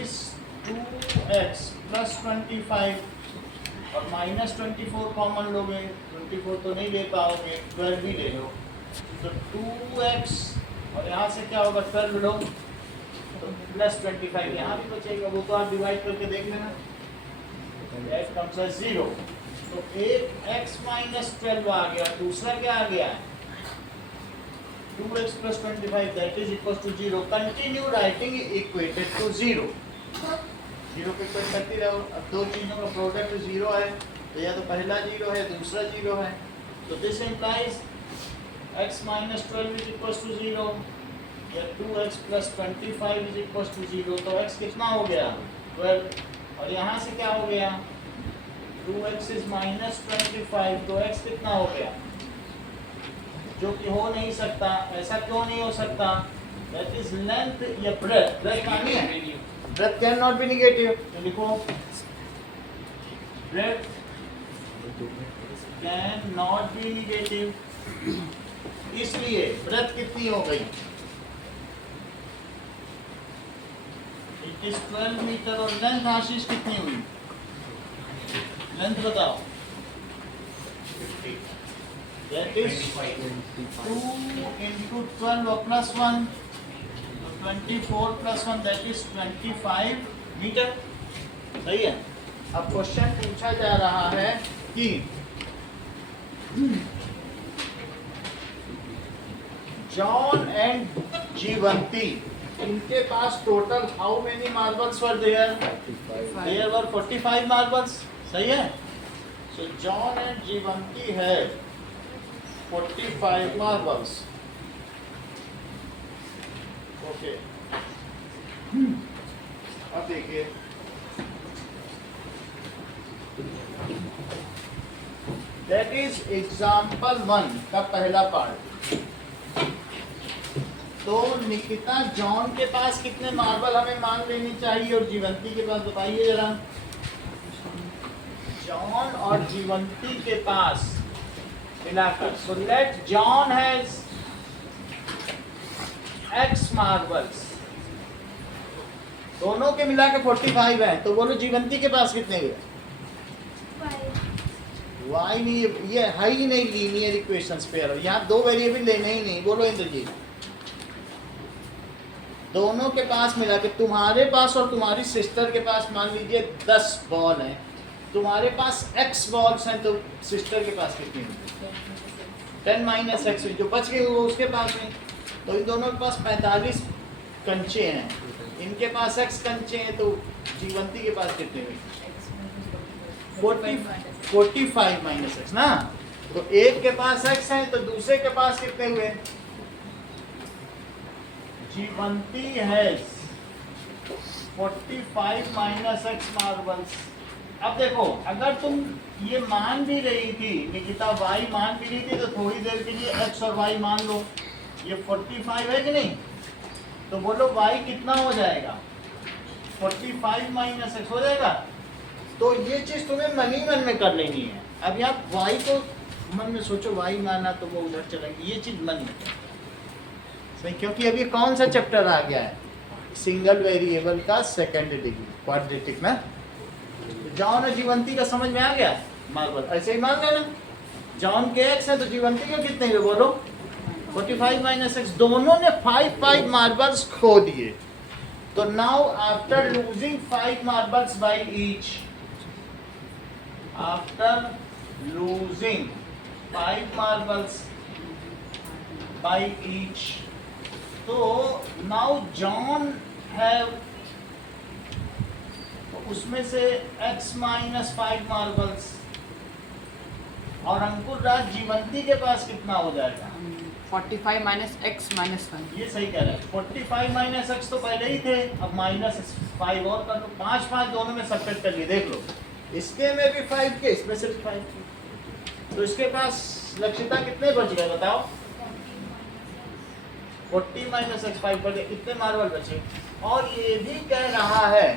इस 2x plus 25 और minus 24 common लोगे, 24 तो नहीं ले पाओगे, 12 भी ले लो, तो 2x और यहाँ से क्या होगा 12 लो तो प्लस 25 यहाँ भी बचेगा, वो तो आप डिवाइड करके देख लेना, x कम्स एज 0। तो एक x माइनस 12 आ गया, दूसरा क्या आ गया 2x plus 25 that is equals to 0. Continue writing equated to 0. 0 पे इक्वेट करती रहो। अब दो चीज़ों का प्रोडक्ट 0 है, तो या तो पहला 0 है, दूसरा 0 है, तो this implies x minus 12 is equals to 0 या 2x plus 25 is equals to 0। तो x कितना हो गया 12 और यहाँ से क्या हो गया 2x is minus 25, तो x कितना हो गया, जो कि हो नहीं सकता। ऐसा क्यों नहीं हो सकता, दैट इज लेंथ या ब्रेथ, ब्रेथ मानी है, breadth can not be negative, तो लिखो breadth can not be negative, इसलिए ब्रेथ कितनी हो गई, इट इज 12 मीटर और लेंथ आशीष कितनी हुई, लेंथ बताओ, that is 2 into 12 plus 1, 24 plus 1 that is 25 metre, सही है। अब क्वेश्चन पूछा जा रहा है कि जॉन एंड जीवंती, इनके पास total how many marbles were there, there were 45 marbles, सही है। सो जॉन एंड जीवंती है 45 marbles. ओके, अब देखिए दैट इज एग्जाम्पल 1 का पहला पार्ट। तो निकिता जॉन के पास कितने मार्बल हमें मान लेनी चाहिए और जीवंती के पास बताइए जरा। जॉन और जीवंती के पास मिलाकर, so let John has X marbles, दोनों के मिलाकर 45 है, तो बोलो जीवंती के पास कितने हुए, y नहीं, ये है ही नहीं लीनियर इक्वेशंस पे, यहाँ दो वेरिएबल लेने ही नहीं, बोलो इंद्रजीत। दोनों के पास मिला के, तुम्हारे पास और तुम्हारी सिस्टर के पास मान लीजिए 10 बॉल हैं, तुम्हारे पास x बॉल्स हैं, तो सिस्टर के पास कितनी होगी 10 माइनस x, जो बच गई वो उसके पास नहीं, तो इन दोनों के पास 45 कंचे हैं, इनके पास x कंचे हैं, तो जीवंती के पास कितने हुए 45 माइनस x ना, तो एक के पास x है तो दूसरे के पास कितने हुए, जीवंती है 45 माइनस x मार्बल्स। अब देखो अगर तुम ये मान भी रही थी निकिता, y मान भी रही थी, तो थोड़ी देर के लिए x और y मान लो, ये 45 है कि नहीं, तो बोलो y कितना हो जाएगा 45 माइनस x हो जाएगा। तो ये चीज तुम्हें मन ही मन में कर लेनी है। अब यहाँ y को मन में सोचो, y माना तो वो उधर चलेगी, ये चीज मन में सही, क्योंकि अभी कौन सा चैप्टर आ गया है, सिंगल वेरिएबल का सेकेंड डिग्री क्वाड्रेटिक में। जॉन और जीवंती का समझ में आ गया, मार्बल ऐसे ही मान लेना, जॉन के x है तो जीवंती के कितने हुए बोलो 45 माइनस x, दोनों ने 5 मार्बल्स खो दिए। तो now after losing 5 marbles by each, after losing 5 marbles by each, तो नाउ जॉन हैव, उसमें से x माइनस 5 मार्बल्स, और अंकुर राज जीवंती के पास कितना हो जाएगा 45 माइनस x माइनस 1, ये सही कह रहे हैं, 45 माइनस x तो पहले ही थे, अब माइनस 5 और कर लो, 5 दोनों में सब्ट्रैक्ट कर लिए, देख लो इसके में भी 5 के, इसमें सिर्फ 5 के, तो इसके पास लक्षिता कितने बच गए बताओ, 40 माइनस x 5 पर कितने मार्बल बचे। और ये भी कह रहा है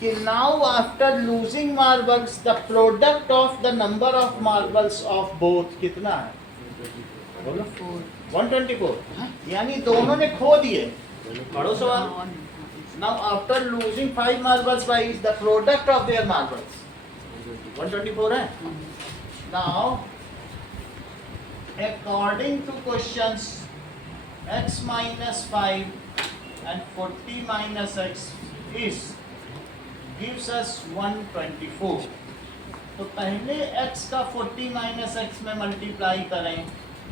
कि now after losing marbles the product of the number of marbles of both कितना है बोलो 124, यानी दोनों ने खो दिए। पढ़ो सवाल, Now after losing 5 marbles by the product of their marbles 124 है. Now according to questions x minus 5 and 40 minus x is gives us 124. तो पहले x का 40 माइनस एक्स में मल्टीप्लाई करें,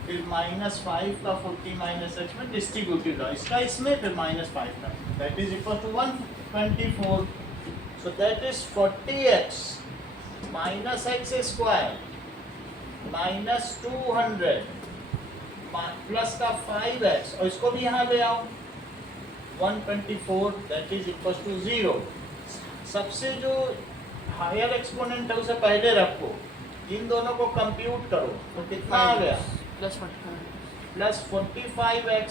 फिर माइनस 5 का 40 माइनस एक्स में डिस्ट्रीब्यूटेड रहा, इसका इसमें, फिर माइनस 5 का, that is equal to 124. So that is 40x minus X square minus 200 plus का 5x, और इसको भी यहाँ ले आओ 124, दैट इज इक्वल टू 0. सबसे जो हायर एक्सपोनेंट है उसे पहले रखो, इन दोनों को कंप्यूट करो तो कितना आ गया प्लस 45x.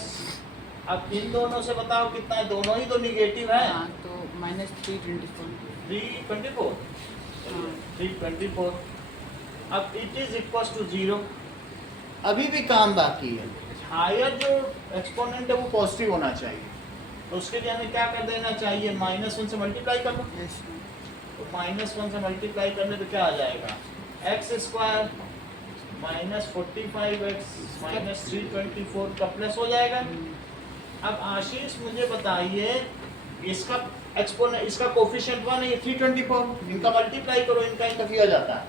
अब इन दोनों से बताओ कितना है, दोनों ही तो निगेटिव है. तो माइनस 324. अब इट इज इक्वल टू 0. अभी भी काम बाकी है, हायर जो एक्सपोनेंट है वो पॉजिटिव होना चाहिए, तो उसके लिए हमें क्या कर देना चाहिए, -1 से मल्टीप्लाई कर लो. तो -1 से मल्टीप्लाई करने पे क्या आ जाएगा, X square minus 45x minus 324 का प्लस हो जाएगा. अब आशीष मुझे बताइए, इसका एक्सपोनेंट, इसका कोफिशिएंट 1 है, ये 324, इनका मल्टीप्लाई करो, इनका इनका किया जाता है.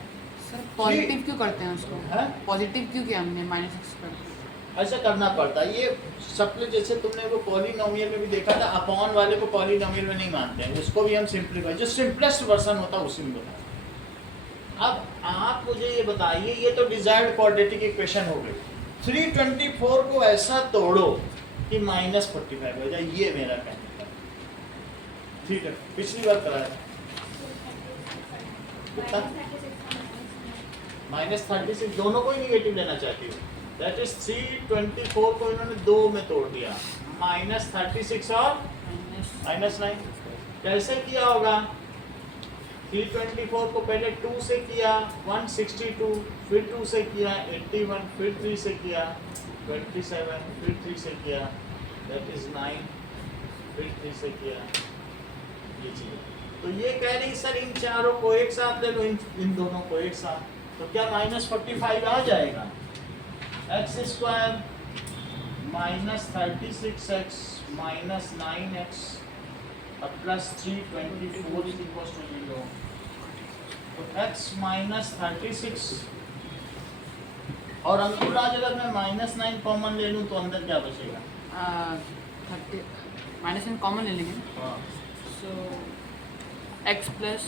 सर पॉजिटिव क्यों करते हैं उसको, है पॉजिटिव क्यों किया हमने -x पर? ऐसा करना पड़ता है. ये सब जैसे तुमने वो पॉलिनोमियल में भी देखा था, अपॉन वाले को पॉलिनोमियल में नहीं मानते हैं, उसको भी हम सिंपलीफाई, जो सिंपलेस्ट वर्जन होता है उसी में बताते हैं. अब आप मुझे ये बताइए, ये तो डिजायर्ड क्वाड्रेटिक इक्वेशन हो गई. 324 को ऐसा तोड़ो कि -45 हो जाए, ये मेरा कहना है. ठीक है, पिछली बार कराया -36, दोनों को ही निगेटिव लेना चाहती हूँ. दैट इज 324 को इन्होंने 2 में तोड़ दिया, -36 और -9. कैसे किया होगा, 324 को पहले 2 से किया 162, फिर 2 से किया 81, फिर 3 से किया 27, फिर 3 से किया दैट इज 9, फिर 3 से किया ये चीज़. तो ये कह रही सर इन चारों को एक साथ ले लो, इन दोनों को एक साथ, तो क्या -45 आ जाएगा. X square minus 36x minus 9x plus 324 is equal to 0. तो x माइनस 36 और अंकुराज अगर मैं -9 कॉमन ले लूँ तो अंदर क्या बचेगा, 30 -9 कॉमन ले लेंगे. सो x plus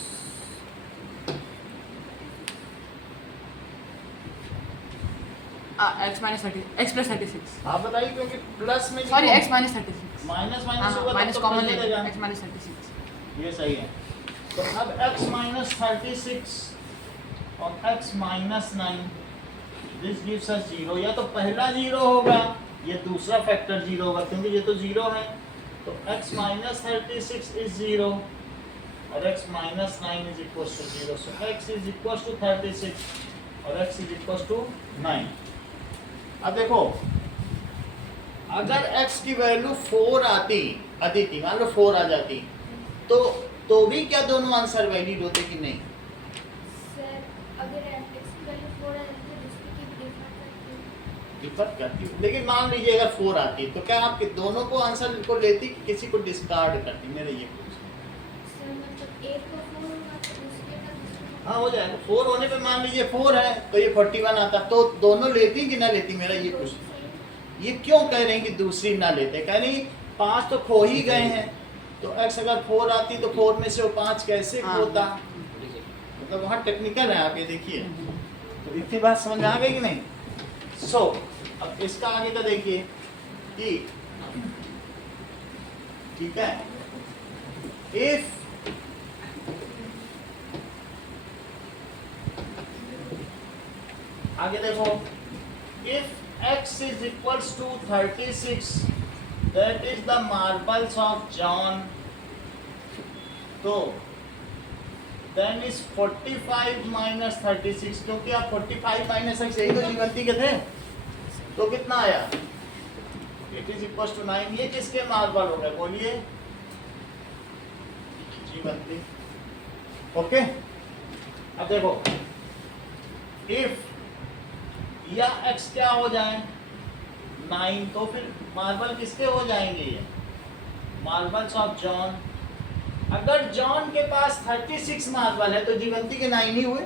x minus 30, x plus 36. आप बताइए, क्योंकि प्लस में सॉरी x minus 36, माइनस होगा माइनस तो कॉमन प्लस ले लेगा. x minus 36. ये सही है. तो अब x माइनस 36 और x minus 9, this gives us 0. या तो पहला 0 होगा, ये दूसरा फैक्टर 0 होगा, क्योंकि ये तो 0 है. तो x माइनस 36 इज 0 और x minus 9 is equal to 0. So x is equal to 36 और x इज इक्वल टू 9. अब देखो, अगर x की वैल्यू 4 आती, अदिति मान लो 4 आ जाती, तो भी क्या दोनों आंसर वैलिड होते कि नहीं? सर अगर x की वैल्यू 4 है तो दूसरी की डिफर करती है. लेकिन मान लीजिए अगर 4 आती तो क्या आप दोनों को आंसर को लेती कि किसी को डिस्कार्ड करती, मेरे ये पूछना. सर मतलब एक को 4 होगा तो दूसरे का दूसरा. हाँ हो जाएगा. 4 होने पे मान लीजिए 4 है तो ये 41 आता, तो दोनों लेती कि ना लेती, मेरा ये पूछना. ये क्यों कह रहे हैं कि दूसरी ना लेते, कह रही 5 तो खो ही गए हैं, तो x अगर 4 आती तो 4 में से वो 5 कैसे खोता. मतलब वहाँ टेक्निकल है, आप ये देखिए. तो इतनी बात समझ आ गई कि नहीं. सो अब इसका आगे का देखिए कि ठीक है, इफ आगे देखो, if x is equals to 36, that is the marbles of John. तो then is 45 minus 36, क्योंकि आप 45 minus x यही तो जीवंती के थे, तो कितना आया, it is equals to 9. ये किसके मार्बल हो गए बोलिए, जीवंती। ओके, अब देखो इफ या x क्या हो जाए 9, तो फिर मार्बल किसके हो जाएंगे ये? Marbles of John. अगर जॉन के पास 36 मार्बल है तो जीवंती के 9 ही हुए,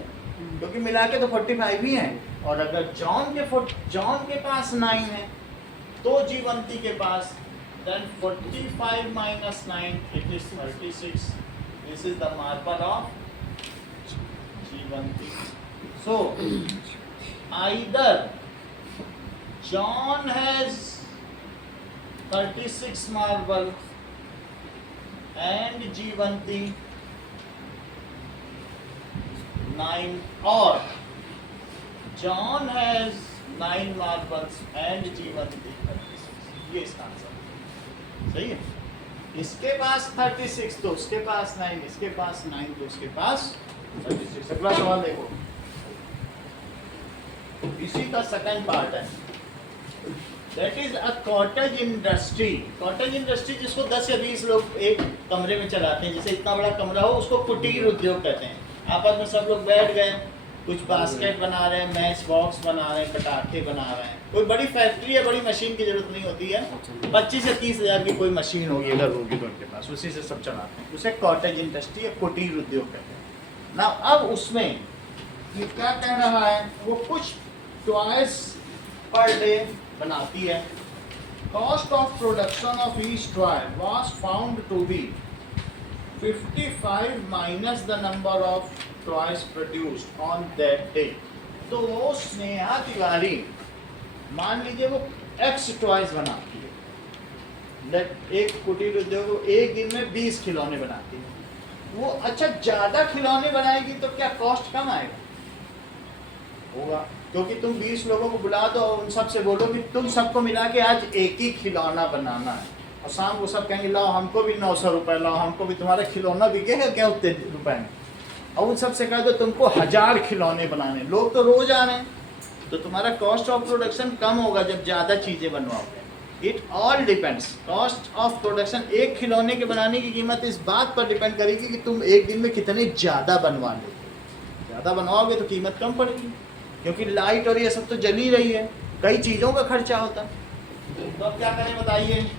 क्योंकि मिला के तो 45 ही हैं। और अगर जॉन के पास 9 है तो जीवंती के पास then 45 minus 9 it is 36. This is the marble of जीवंती. So either John has 36 marble and जीवंती 9, or John has 9 marbles and जीवंती 36. ये इसका आंसर सही है। इसके पास 36 तो उसके पास 9, इसके पास 9 तो उसके पास 36। अगला सवाल देखो, इसी का सेकंड पार्ट है। That is a cottage industry. Cottage industry जिसको 10 या 20 लोग एक कमरे में चलाते हैं, जैसे इतना बड़ा कमरा हो उसको कुटीर उद्योग कहते हैं। आपस में सब लोग बैठ गए, कुछ बास्केट बना रहे हैं, मैच बॉक्स बना रहे हैं, पटाखे बना रहे हैं। कोई बड़ी फैक्ट्री या बड़ी मशीन की जरूरत नहीं होती है, 25 से 30 हज़ार की कोई मशीन होगी अगर होगी तो उनके पास, उसी से सब चलाते हैं। उसे कॉटेज इंडस्ट्री या कुटीर उद्योग कहते हैं ना। अब उसमें ये क्या कह रहा है, वो कुछ टॉयज पर डे बनाती है। Cost of production of each toy was found to be 55 minus the number of toys produced on that day. तो वो स्नेहा तिवारी मान लीजिए वो X टॉयज बनाती है, एक कुटीर उद्योग एक दिन में 20 खिलौने बनाती है। वो अच्छा ज़्यादा खिलौने बनाएगी तो क्या कॉस्ट कम आएगा? होगा, क्योंकि तुम 20 लोगों को बुला दो और उन सब से बोलो कि तुम सबको मिला के आज एक ही खिलौना बनाना है, और शाम को सब कहेंगे लाओ हमको भी 900 रुपये, लाओ हमको भी, तुम्हारा खिलौना बिकेगा क्या उतने रुपए में? और उन सब से कह दो तुमको 1000 खिलौने बनाने, लोग तो रोज आ रहे हैं, तो तुम्हारा कॉस्ट ऑफ प्रोडक्शन कम होगा जब ज़्यादा चीज़ें बनवाओगे। It all depends, cost of production एक खिलौने के बनाने की कीमत इस बात पर डिपेंड करेगी कि तुम एक दिन में कितने ज़्यादा बनवा लोगे। ज़्यादा बनवाओगे तो कीमत कम पड़ेगी, क्योंकि लाइट और ये सब तो जल ही रही है, कई चीज़ों का खर्चा होता है। तो अब क्या करें बताइए?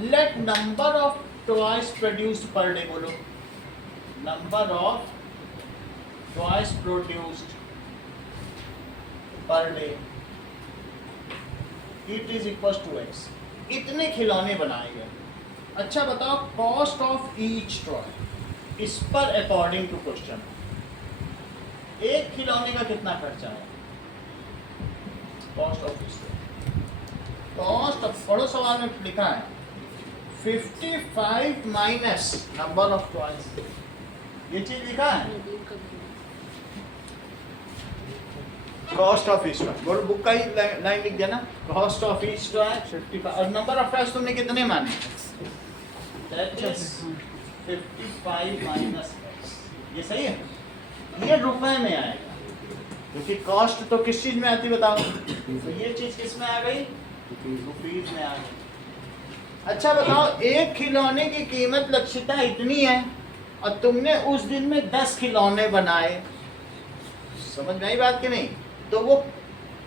Let number of toys produced per day, बोलो number of toys produced per day it is equal to X। इतने खिलौने बनाए गए। अच्छा बताओ कॉस्ट ऑफ ईच टॉय, इस पर अकॉर्डिंग टू क्वेश्चन एक खिलौने का कितना खर्चा है? Cost of each toy, cost of, पढ़ो सवाल में लिखा है 55 माइनस नंबर ऑफ टॉयज, ये चीज लिखा है कॉस्ट ऑफ ईच टॉय। बोलो बुक का ही लाइन लिख देना, कॉस्ट ऑफ ईच टॉय 55 और नंबर ऑफ टॉयज तुमने कितने माने? That is 55 minus X। ये सही है, ये रुपए में आएगा, क्योंकि कॉस्ट तो किस चीज में आती बताओ? तो ये चीज किस में आ गई? रुपीज में आ गई। अच्छा बताओ एक खिलौने की कीमत लक्षिता इतनी है और तुमने उस दिन में 10 खिलौने बनाए, समझ में आई बात कि नहीं? तो वो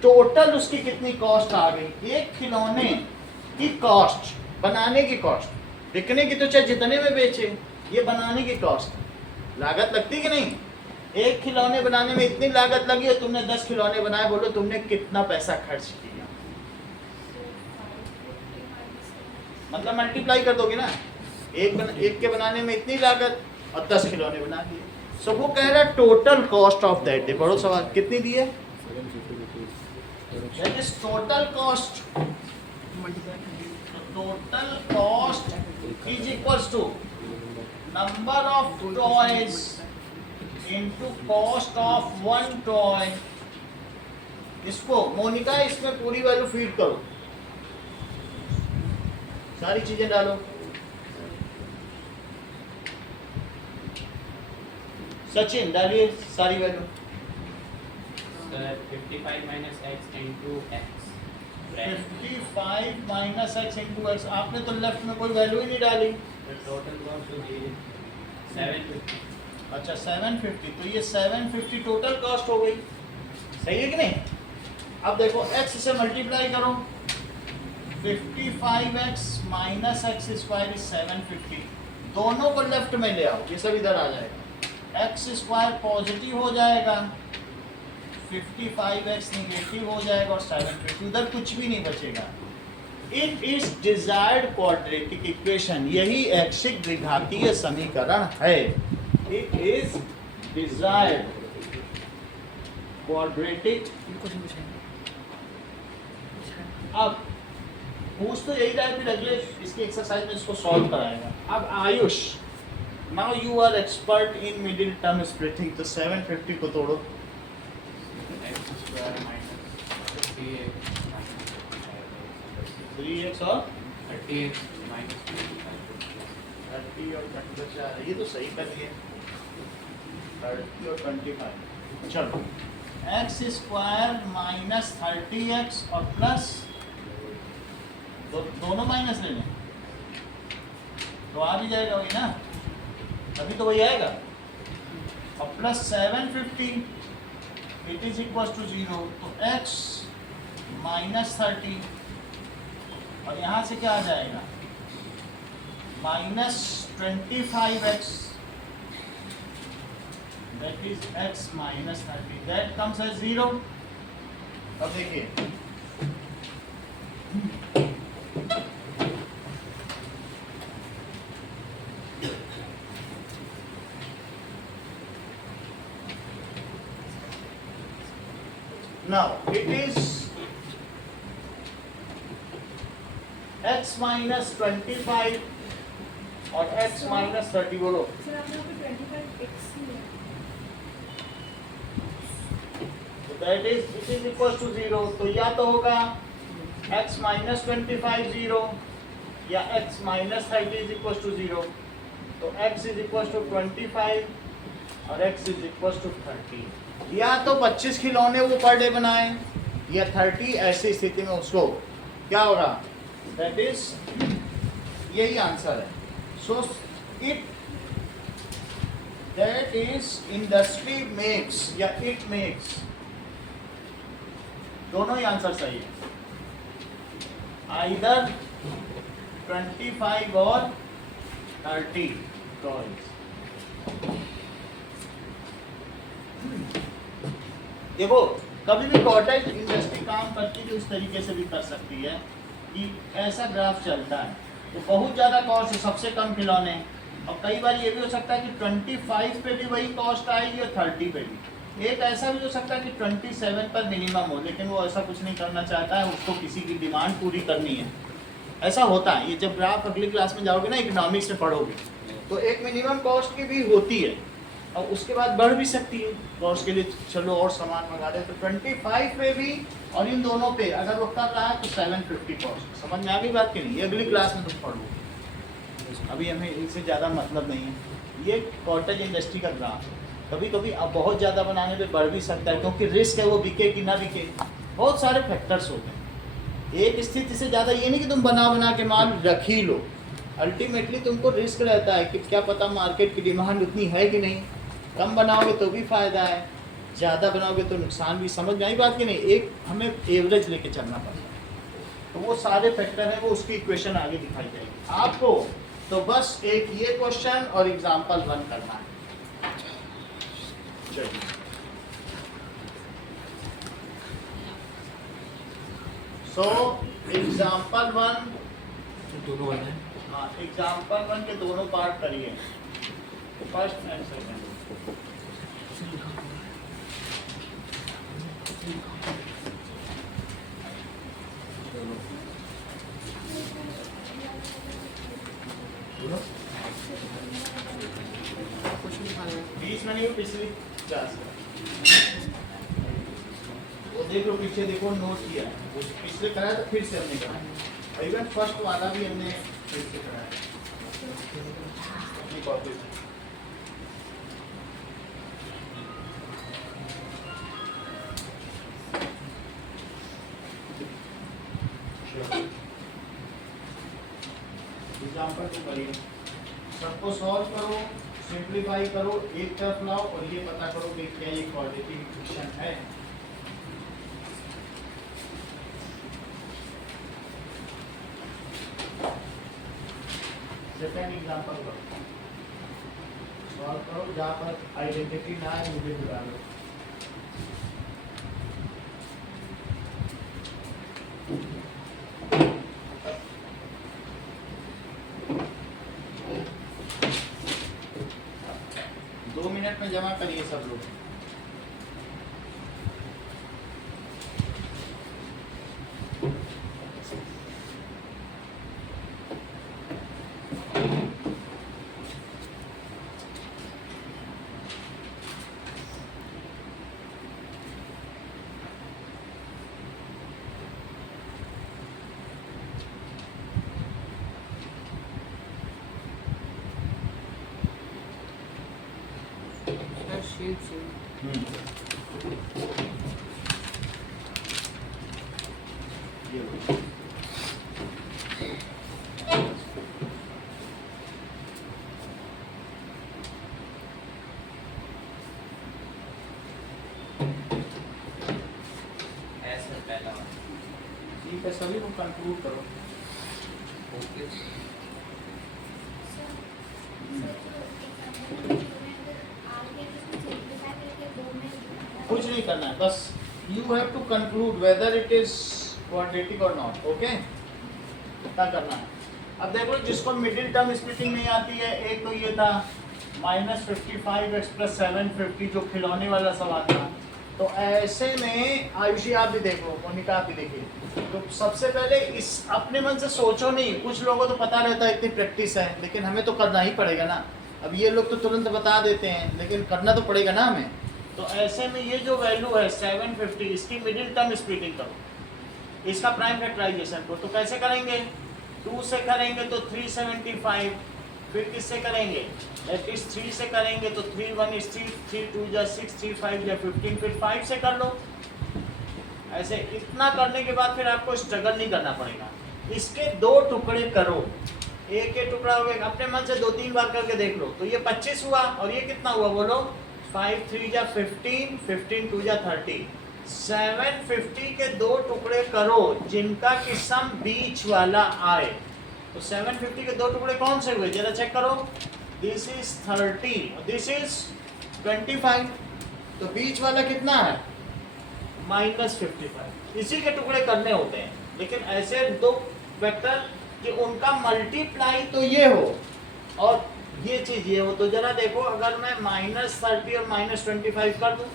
टोटल उसकी कितनी कॉस्ट आ गई? एक खिलौने की कॉस्ट, बनाने की कॉस्ट, बिकने की तो चाहे जितने में बेचे, ये बनाने की कॉस्ट, लागत लगती कि नहीं? एक खिलौने बनाने में इतनी लागत लगी और तुमने 10 खिलौने बनाए, बोलो तुमने कितना पैसा खर्च किया? मतलब मल्टीप्लाई कर दोगे ना, एक के बनाने में इतनी लागत और 10 खिलौने बना दिए। सो वो कह रहा है total cost of that day. पढ़ो सवाल, कितनी दी है? That is total cost, total cost is equals to number of toys into cost of one toy. इसको मोनिका इसमें पूरी वैल्यू फीड करो, सारी चीजें डालो। सचिन डालिए सारी value. 55 minus X into X. 55 minus X into X। आपने तो लेफ्ट में कोई वैल्यू ही नहीं डाली। The total cost to be 750. अच्छा 750, तो ये 750 टोटल कॉस्ट हो गई, सही है कि नहीं? अब देखो x से मल्टीप्लाई करो, 55x minus X square is 750, दोनों को लेफ्ट में ले आओ, ये सब इधर आ जाएगा, एक्स स्क्वायर पॉजिटिव हो जाएगा, 55x निगेटिव हो जाएगा और 750 उधर कुछ भी नहीं बचेगा। It is desired quadratic equation, यही ऐच्छिक द्विघातीय समीकरण है। It is desired quadratic. अब पूछ तो यही रहा है, फिर अगले इसकी एक्सरसाइज में इसको सॉल्व कराएगा। अब Ayush, now you are expert in middle term splitting, तो 750 को तोड़ो, X square minus 30x minus 3x और 30x minus 25. 30 और 25, ये तो सही कर लिए, 30 और 25। चलो एक्स स्क्वायर माइनस 30x और प्लस दोनों माइनस ले लें तो आ भी जाएगा वही ना, अभी तो वही आएगा, और plus 750 it is equal to 0, तो x माइनस 30 और यहाँ से क्या आ जाएगा minus 25x, that is x minus 30, that comes as 0। अब देखिए now it is x minus 25 और x minus 30, बोलो सर आपने यहाँ पे 25x लिया। तो that is it is equal to 0, तो या तो होगा x minus 25 0 या x minus 30 is equal to 0, तो x is equal to 25 और x is equal to 30। या तो 25 खिलौने वो पर डे बनाए या 30, ऐसी स्थिति में उसको क्या होगा, दैट इज यही आंसर है। So it that is industry makes या इट मेक्स, दोनों ही आंसर सही है, आइदर 25 और 30 टॉयज। देखो कभी भी कॉटेज इंडस्ट्री काम करती है तो इस तरीके से भी कर सकती है कि ऐसा ग्राफ चलता है तो बहुत ज़्यादा कॉस्ट है, सबसे कम खिलौने, और कई बार ये भी हो सकता है कि 25 पे भी वही कॉस्ट आएगी और 30 पे भी। एक ऐसा भी हो सकता है कि 27 पर मिनिमम हो, लेकिन वो ऐसा कुछ नहीं करना चाहता है, उसको किसी की डिमांड पूरी करनी है, ऐसा होता है। ये जब ग्राफ अगली क्लास में जाओगे ना, इकोनॉमिक्स में पढ़ोगे, तो एक मिनिमम कॉस्ट की भी होती है और उसके बाद बढ़ भी सकती है कॉस्ट के लिए, चलो और सामान मंगा दे, तो 25 पे भी और इन दोनों पे अगर वो कर रहा है तो 750 कॉस्ट। समझ में आ गई बात की नहीं? ये अगली क्लास में तुम पढ़ोगे, अभी हमें इनसे ज़्यादा मतलब नहीं है। ये कॉटेज इंडस्ट्री का ग्राफ है, कभी कभी अब बहुत ज़्यादा बनाने पे बढ़ भी सकता है, क्योंकि रिस्क है वो बिके कि ना बिके, बहुत सारे फैक्टर्स होते हैं। एक स्थिति से ज़्यादा ये नहीं कि तुम बना के माल रख ही लो, अल्टीमेटली तुमको रिस्क रहता है कि क्या पता मार्केट की डिमांड उतनी है कि नहीं, कम बनाओगे तो भी फायदा है, ज़्यादा बनाओगे तो नुकसान भी। समझ में आई बात कि नहीं? एक हमें एवरेज लेके चलना पड़ता है, तो वो सारे फैक्टर हैं, वो उसकी इक्वेशन आगे दिखाई जाएगी आपको। तो बस एक ये क्वेश्चन और एग्जाम्पल 1 करना है। चलिए सो एग्जाम्पल 1 दोनों वाले हैं। हाँ, एग्जाम्पल 1 के दोनों पार्ट करिए, फर्स्ट एंड सेकंड। बीच में नहीं, पिछली क्लास वो देख लो, पीछे देखो, नोट किया है, वो पिछले कराया तो फिर से हमने कराया, इवन फर्स्ट वाला भी हमने फिर से कराया अपनी कॉपी से। एग्जाम्पल तो करिए, सबको सॉल्व करो, सिंप्लीफाई करो, एक तरफ लाओ और ये पता करो कि क्या ये क्वाड्रेटिक इक्वेशन है। सेकेंड एग्जांपल करो, सॉल्व करो, जहाँ पर आइडेंटिटी ना है मुझे बुला लो। दो मिनट में जमा करिए सब लोग। Sir, sheets. ये लो। ऐसा पहला वाला। ठीक है, सभी को कंक्लूड करो। ओके। कुछ नहीं करना है, बस you have to conclude whether it is quadratic और नॉट। ओके, क्या करना है। अब देखो, जिसको मिडिल टर्म स्प्लिटिंग नहीं आती है, एक तो ये था -55x + 750 जो खिलौने वाला सवाल था। तो ऐसे में आयुषी आप भी देख लो, मोनिका आप भी देखिए। तो सबसे पहले इस अपने मन से सोचो नहीं, कुछ लोगों को तो पता रहता है, इतनी प्रैक्टिस है, लेकिन हमें तो करना ही पड़ेगा ना। अब ये लोग तो तुरंत बता देते हैं, लेकिन करना तो पड़ेगा ना हमें। तो ऐसे में ये जो वैल्यू है 750, इसकी मिडिल टर्म स्प्लिटिंग करो, इसका प्राइम फैक्टराइजेशन को। तो कैसे करेंगे, 2 से करेंगे तो 375, फिर किससे करेंगे, दैट इज 3 से करेंगे तो 3 1 is 3, 3 2 जा 6, 3 5 जा 15, फिर 5 से कर लो। ऐसे इतना करने के बाद फिर आपको स्ट्रगल नहीं करना पड़ेगा। इसके 2 टुकड़े करो, एक के टुकड़ा हो गया, अपने मन से 2-3 बार करके देख लो। तो ये 25 हुआ और ये कितना हुआ बोलो, 5 3 जा 15, 15 2 जा 30। 750 के 2 टुकड़े करो जिनका कि सम बीच वाला आए। तो 750 के 2 टुकड़े कौन से हुए, जरा चेक करो। दिस इज 30 और दिस इज 25, तो बीच वाला कितना है, -55। इसी के टुकड़े करने होते हैं, लेकिन ऐसे 2 वेक्टर कि उनका मल्टीप्लाई तो ये हो और ये चीज ये हो। तो जरा देखो, अगर मैं -30 और -25 कर दूं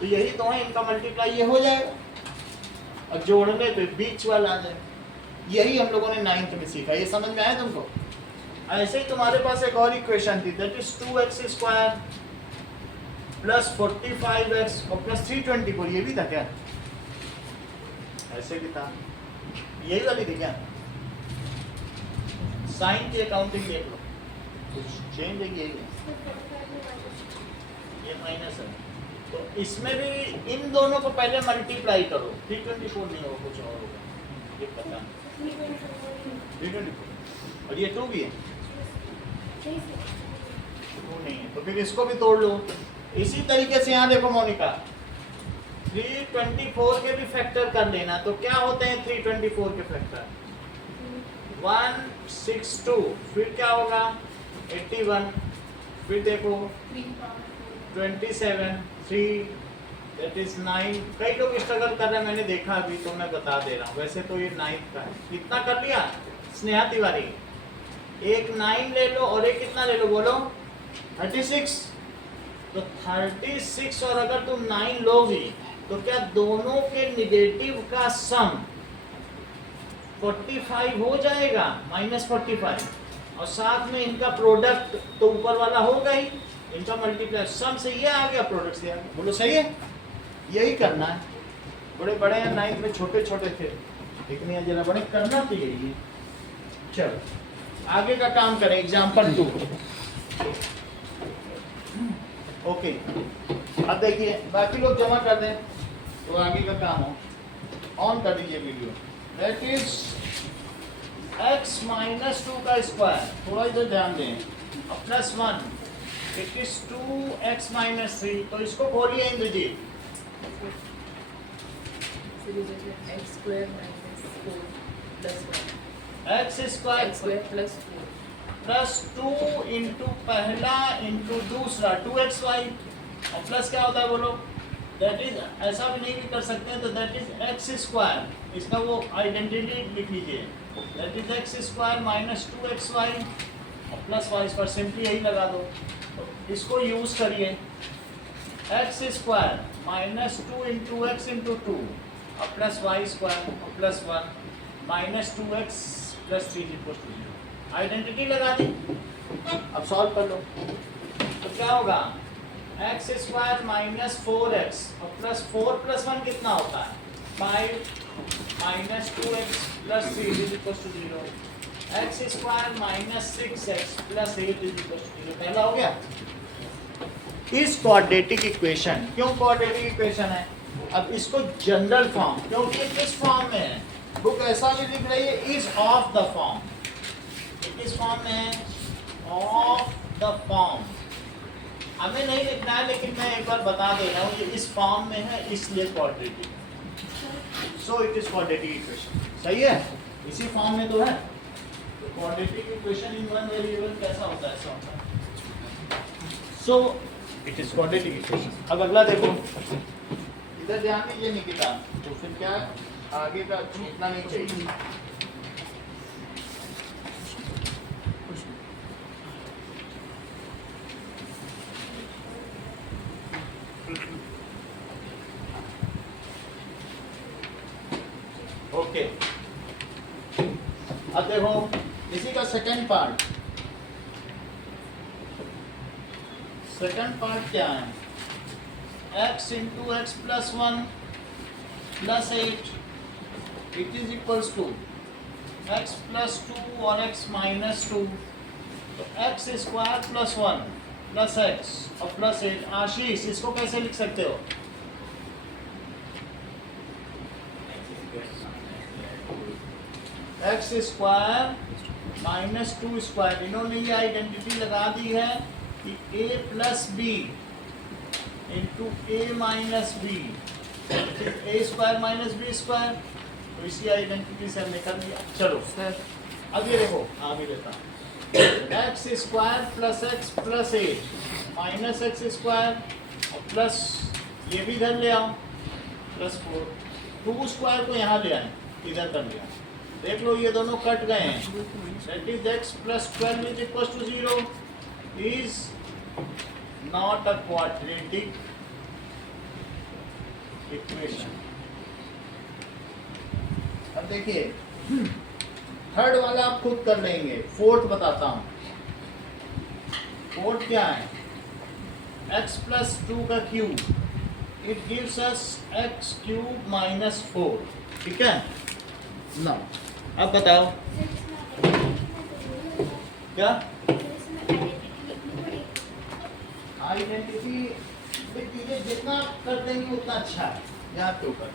तो यही तो है, इनका मल्टीप्लाई ये हो जाएगा और जोड़ने पे बीच वाला आ जाए। यही हम लोगों ने 9th में सीखा। ये समझ में आया तुमको। ऐसे ही तुम्हारे पास एक और इक्वेशन थी, दैट इज 2x² + 45x और +324। ये भी था क्या, ऐसे भी था, यही वाली थी क्या। साइन की अकाउंटिंग देख लो, कुछ चेंज है, यही है, ये माइनस है। तो इसमें भी इन दोनों को पहले मल्टीप्लाई करो। 324 नहीं होगा, कुछ और होगा, ये पता नहीं। 324 और ये 2 भी है, 2 नहीं है, तो फिर इसको भी तोड़ लो। इसी तरीके से यहाँ देखो मोनिका, 324 के भी फैक्टर कर लेना। तो क्या होते हैं 324 के फैक्टर, 162, फिर क्या होगा 81, फिर देखो 27, 3 दैट इज 9। कई लोग स्ट्रगल कर रहे हैं, मैंने देखा अभी, तो मैं बता दे रहा हूँ। वैसे तो ये 9th का है। कितना कर लिया स्नेहा तिवारी, एक 9 ले लो और एक कितना ले लो बोलो, 36। तो 36 और अगर तुम 9 लोगी तो क्या दोनों के निगेटिव का सम 45 हो जाएगा, -45, और साथ में इनका प्रोडक्ट तो ऊपर वाला होगा ही, इनका मल्टीप्लाई सम से ये आ गया, प्रोडक्ट से आ गया। बोलो सही है, यही करना है। बड़े बड़े हैं, 9th में छोटे छोटे थे, लेकिन यहाँ जरा बड़े करना तो यही है। चलो आगे का काम करें, एग्जाम्पल 2। ओके, अब देखिए बाकी लोग जमा कर दें तो आगे का काम हो। ऑन कर दीजिए वीडियो। दैट इज x - 2 का स्क्वायर। थोड़ा इधर ध्यान दें, और plus 1 it is 2x minus 3। तो इसको बोलिए Indrajit. x square minus 4 plus 1. x square x square plus 4. Plus 2 into पहला इंटू दूसरा 2xy और प्लस क्या होता है बोलो। दैट इज ऐसा भी नहीं भी कर सकते हैं, तो दैट इज एक्स स्क्वायर। इसका वो आइडेंटिटी लिख लीजिए, that is x square minus 2xy और प्लस वाई स्क्वायर, सिंपली यही लगा दो। तो इसको यूज करिए, X square minus 2 into X into 2 और प्लस वाई स्क्वायर और plus 1 minus 2x plus 3 equal to 0। Identity लगा दी, अब सॉल्व कर लो। तो क्या होगा, एक्स स्क्वायर माइनस 4x और प्लस 4 प्लस 1 कितना होता है 5 minus 2x plus 3 is equal to 0। X square minus 6x plus 8 is equal to 0। पहला हो गया। इस क्वाड्रेटिक इक्वेशन, क्यों क्वाड्रेटिक इक्वेशन है, अब इसको जनरल फॉर्म, क्योंकि ये किस फॉर्म में है, बुक ऐसा भी लिख रही है इज ऑफ द फॉर्म, किस फॉर्म में है, ऑफ द फॉर्म। हमें नहीं लिखना है, लेकिन मैं एक बार बता दे रहा हूँ ये इस फॉर्म में है इसलिए quadratic, so it is quadratic equation. सही है, इसी फॉर्म में तो है। तो quadratic equation in one variable कैसा होता है, ऐसा होता है। So it is quadratic equation. अब अगला देखो, इधर ध्यान दीजिए निकिता, तो फिर क्या आगे का छूटना नहीं चाहिए। ओके, अब देखो इसी का सेकंड पार्ट। सेकंड पार्ट क्या है, x into X plus 1 plus 8 it is equals to x plus 2 और x माइनस 2। तो x square plus 1 plus x और प्लस 8। आशीष, इसको कैसे लिख सकते हो, एक्स स्क्वायर माइनस 2 स्क्वायर। इन्होंने ये आइडेंटिटी लगा दी है कि a plus B into A minus B, A square minus B square. तो इसी आइडेंटिटी से हमने कर लिया। चलो सर अब ये देखो, आगे लेता हूँ, x square plus x plus 8 minus X square और प्लस ये भी इधर ले आओ प्लस 4। 2 स्क्वायर को यहाँ ले आए, इधर कर लिया। देख लो ये दोनों कट गए हैं, that is x plus 12 is equal to 0 is not a quadratic equation. अब देखिए थर्ड वाला आप खुद कर लेंगे, फोर्थ बताता हूं। फोर्थ क्या है, x प्लस 2 का cube, it gives us x cube minus 4। ठीक है ना, अब बताओ क्या आइडेंटिटी लिख दीजिए, जितना कर देंगे उतना अच्छा है। यहाँ के ऊपर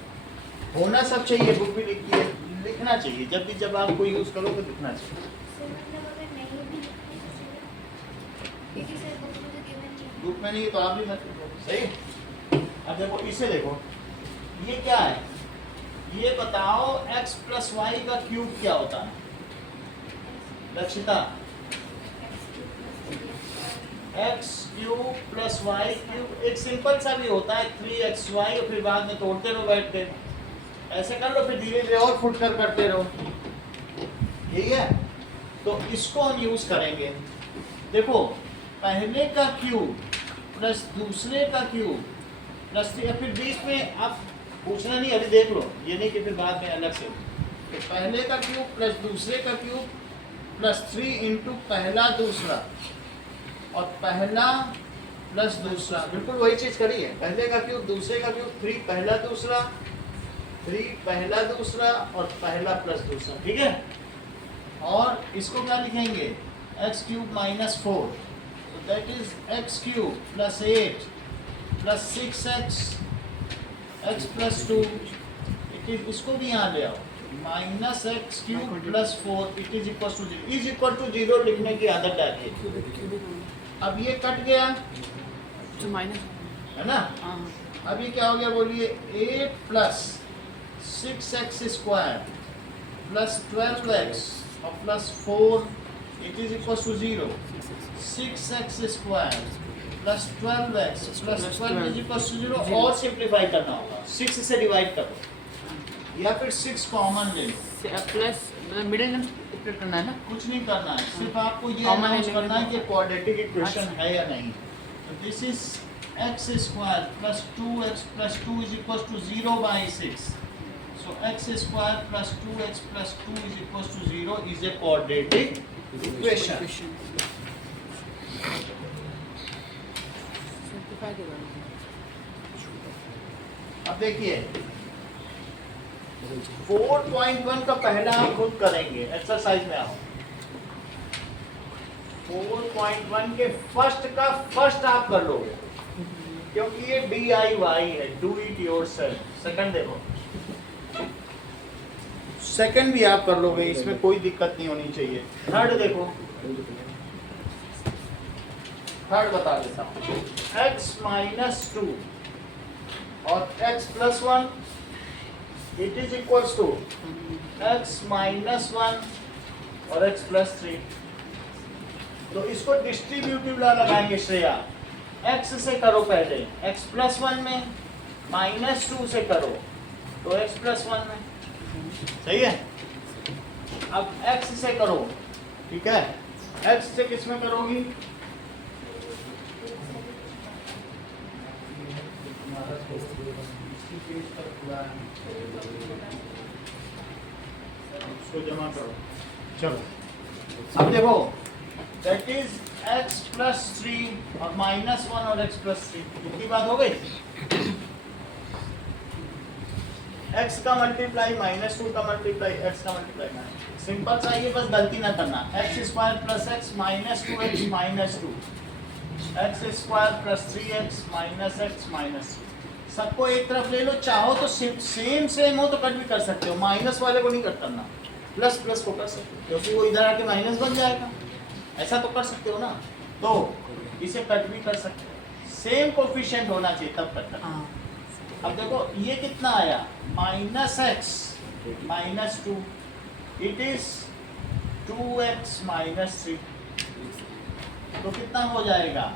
होना सब चाहिए, बुक भी लिखती है, लिखना चाहिए जब भी, जब आप कोई यूज करो तो लिखना चाहिए। बुक में नहीं तो आप भी मत लिखो, सही। अब देखो इसे देखो, ये क्या है, ये बताओ x प्लस वाई का क्यूब क्या होता है Rakshita, x cube plus Y cube एक सिंपल सा भी होता है 3xy और फिर बाद में तोड़ते रहो बैठ के, ऐसे कर लो, फिर धीरे धीरे और फुटकर करते रहो। ठीक है, तो इसको हम यूज करेंगे। देखो पहले का क्यूब प्लस दूसरे का क्यूब प्लस 3, फिर बीच में आप पूछना नहीं, अभी देख लो, ये नहीं कि फिर बाद में अलग से। तो पहले का क्यूब प्लस दूसरे का क्यूब प्लस 3 इंटू पहला दूसरा और पहला प्लस दूसरा, बिल्कुल वही चीज करी है। पहले का क्यूब दूसरे का क्यूब, 3 पहला दूसरा, 3 पहला दूसरा और पहला प्लस दूसरा। ठीक है, और इसको क्या लिखेंगे, एक्स क्यूब माइनस 4, तो that is X cube plus 8 plus 6x X plus 2। इसको भी यहाँ ले आओ, minus X cube plus 4 it is equal to 0 is equal to 0 लिखने की आदत डालिए। अब ये कट गया तो माइनस है ना, हाँ अब ये क्या हो गया बोलिए 8 plus 6x square plus 12x और plus 4 it is equal to 0 6x square plus 12x plus 12 is equal to 0 और सिंप्लीफाई करना होगा 6 से डिवाइड करो या फिर 6 कॉमन ले लो, प्लस मतलब मिडिल टर्म स्प्लिट करना है ना। कुछ नहीं करना है, सिर्फ आपको ये Common अनाउंस element करना है कि क्वाड्रेटिक इक्वेशन अच्छा। है या नहीं। तो this is x square plus 2x plus 2 is equal to 0 by 6। So x square plus 2x plus 2 is equal to 0 is a quadratic equation. Simplify के बाद अब देखिए 4.1 का पहला हम खुद करेंगे, एक्सरसाइज में आओ। 4.1 के फर्स्ट का फर्स्ट आप कर लोगे क्योंकि ये DIY है, डू इट योरसेल्फ। सेकंड देखो, सेकंड भी आप कर लोगे, इसमें कोई दिक्कत नहीं होनी चाहिए। थर्ड देखो, थर्ड बता देता हूँ, x माइनस 2 और x plus 1 it is equals to x minus 1 और x प्लस 3। तो इसको डिस्ट्रीब्यूटिव लॉ लगाएंगे श्रेया। x से करो पहले, x प्लस 1 में, माइनस 2 से करो तो x प्लस 1 में, सही है। अब x से करो, ठीक है, x से किस में करोगी? उसको जमा करो, चलो। अब देखो दैट इज x प्लस 3 और माइनस 1 और x प्लस 3, इतनी बात हो गई। x का मल्टीप्लाई माइनस 2 का मल्टीप्लाई x का मल्टीप्लाई, सिंपल सा ये, बस गलती ना करना। x square plus x minus 2x minus 2, x square plus 3x minus x minus 3। सबको एक तरफ ले लो, चाहो तो सेम हो तो कट भी कर सकते हो, माइनस वाले को नहीं कट करना, प्लस प्लस को कर सकते हो क्योंकि वो इधर आके माइनस बन जाएगा, ऐसा तो कर सकते हो ना। तो इसे कट भी कर सकते हो, सेम कोफिशिएंट होना चाहिए तब कट करना। अब देखो ये कितना आया, minus X minus 2 it is 2x minus 3, तो कितना हो जाएगा,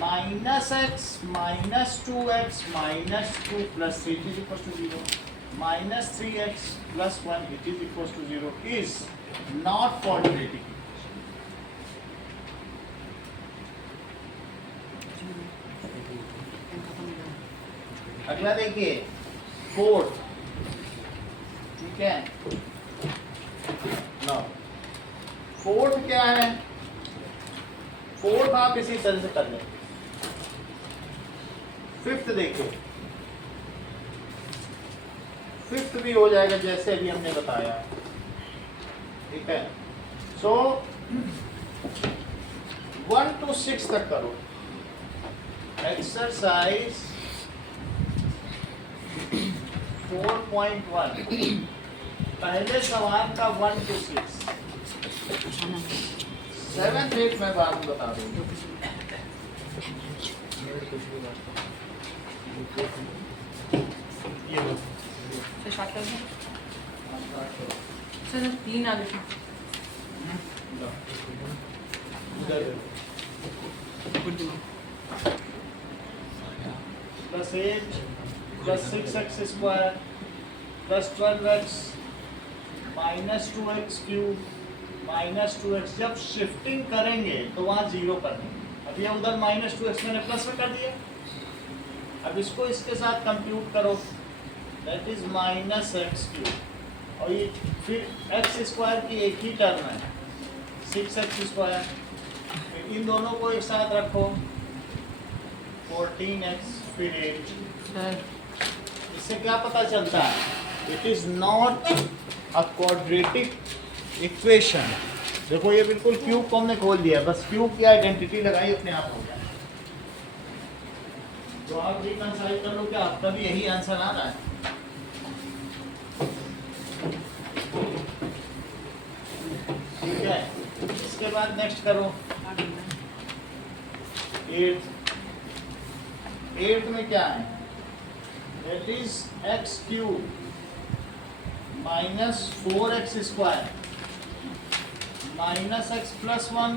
minus X minus 2x minus 2 plus 3 is equal to 0, minus 3x plus 1 it is equal to 0 is not quadratic. अगला देखिए 4, ठीक है ना। 4 क्या है, 4 आप इसी तरह से कर लें। 5th देखिए, 5th भी हो जाएगा जैसे अभी हमने बताया, ठीक है। सो 1 to 6 तक करो एक्सरसाइज 4.1, पहले सवाल का 1 to 6, 7th 8th मैं बाद में बता दूंगा। ये लो। सर स्टार्ट कर दें। सर 3 आ गए थे। लो। इधर देखो। गुड दिमाग। Plus 8 plus 6x square plus 12x minus 2x cube minus 2x। जब शिफ्टिंग करेंगे तो वहाँ 0 कर देंगे। अब ये उधर माइनस 2x मैंने प्लस में कर दिया, अब इसको इसके साथ कंप्यूट करो, that is minus X cube, और ये फिर एक्स स्क्वायर की एक ही टर्म है 6x स्क्वायर, इन दोनों को एक साथ रखो 14x फिर 8। सर इससे क्या पता चलता है, it is not a quadratic equation. देखो ये बिल्कुल क्यूब को हमने खोल दिया, बस क्यूब की आइडेंटिटी लगाई अपने आप हो गया। तो आप रिकंसाइल कर लो कि आपका भी यही आंसर आ रहा है। है। इसके बाद नेक्स्ट करो 8 में क्या है, that is X cube minus 4x square minus X plus 1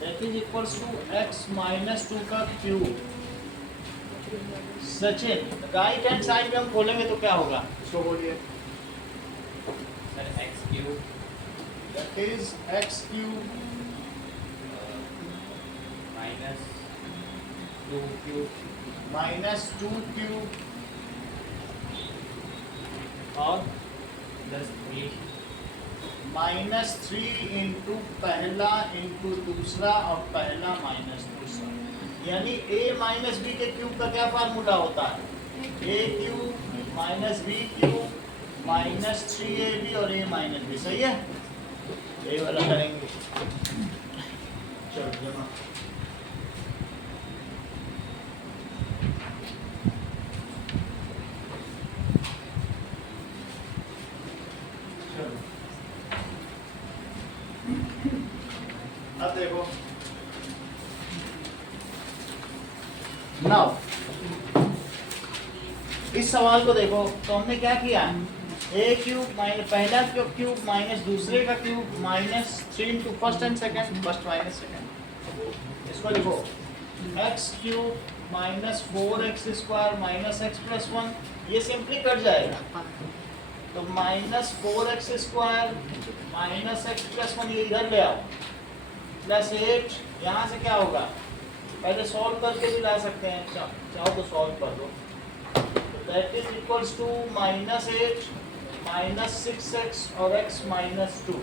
that is equals to X minus 2 का cube. Sachin, right hand side में हम खोलेंगे तो क्या होगा, इसको बोलिए। Sir X cube that is X cube minus 2 cube minus 2 cube और प्लस 3 माइनस 3 इंटू पहला इंटू दूसरा और पहला माइनस दूसरा, यानी a माइनस बी के क्यूब का क्या फार्मूला होता है, a cube minus B cube minus 3ab और a माइनस बी। सही है, ये वाला करेंगे। चलो जमा अब देखो नाउ इस सवाल को देखो तो हमने क्या किया, ए क्यूब माइनस पहला क्यूब माइनस दूसरे का cube minus 3 into first and second, first minus second. इसको लिखो x cube minus 4x square minus X plus 1, ये सिंपली कट जाएगा तो minus 4x square minus X plus 1 ये इधर ले आओ प्लस 8, यहाँ से क्या होगा, पहले सॉल्व करके भी ला सकते हैं, चाहो तो सॉल्व कर दो। That is equals to minus 8 minus 6x और x minus 2